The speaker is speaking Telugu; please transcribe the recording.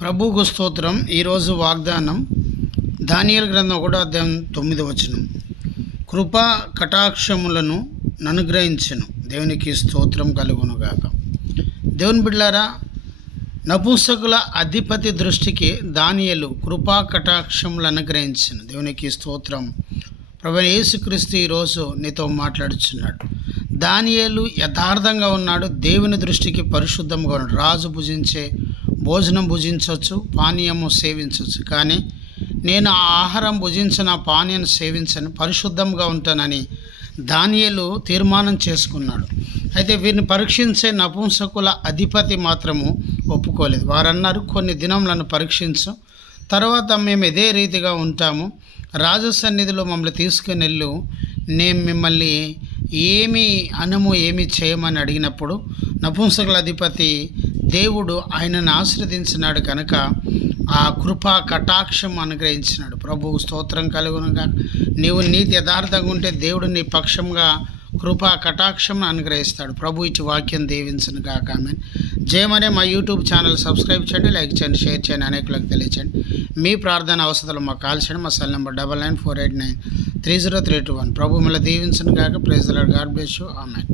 ప్రభువుకు స్తోత్రం. ఈరోజు వాగ్దానం దానియేలు గ్రంథం 1వ అధ్యాయం 9వ వచనం. కృపా కటాక్షములను అనుగ్రహించెను. దేవునికి స్తోత్రం కలుగునుగాక. దేవుని బిడ్డలారా, నపుంసకుల అధిపతి దృష్టికి దానియేలు కృపా కటాక్షములు అనుగ్రహించెను. దేవునికి స్తోత్రం. ప్రభువైన యేసుక్రీస్తు ఈరోజు నీతో మాట్లాడుచున్నాడు. దానియేలు యథార్థంగా ఉన్నాడు. దేవుని దృష్టికి పరిశుద్ధంగా ఉన్నాడు. రాజు భుజించే భోజనం భుజించవచ్చు, పానీయము సేవించవచ్చు, కానీ నేను ఆ ఆహారం భుజించిన పానీయం సేవించను, పరిశుద్ధంగా ఉంటానని దానియేలు తీర్మానం చేసుకున్నాడు. అయితే వీరిని పరీక్షించే నపుంసకుల అధిపతి మాత్రము ఒప్పుకోలేదు. వారన్నారు, కొన్ని దినములను పరీక్షించు, తర్వాత మేము ఇదే రీతిగా ఉంటాము, రాజు సన్నిధిలో మమ్మల్ని తీసుకుని వెళ్ళు, నేను మిమ్మల్ని ఏమి అనము, ఏమి చేయమని అడిగినప్పుడు నపుంసకుల అధిపతి దేవుడు ఆయనను ఆశీర్వదించినాడు కనుక ఆ కృపా కటాక్షం అనుగ్రహించినాడు. ప్రభువు స్తోత్రం కలుగునుగా. నీవు నీతి యథార్థంగా ఉంటే దేవుడు నీ పక్షంగా కృపా కటాక్షం అనుగ్రహిస్తాడు. ప్రభు ఇచ్చి వాక్యం దీవించును గాక. ఆమేన్. జయమనే మా యూట్యూబ్ ఛానల్ సబ్స్క్రైబ్ చేయండి, లైక్ చేయండి, షేర్ చేయండి, అనేకులకు తెలియచేయండి. మీ ప్రార్థన అవసరాలు మాకు కాల్ చేయండి. మా సెల్ నెంబర్ 9948930321. ప్రభు మిమ్మల్ని దీవించును గాక. Praise the Lord. God bless you. Amen.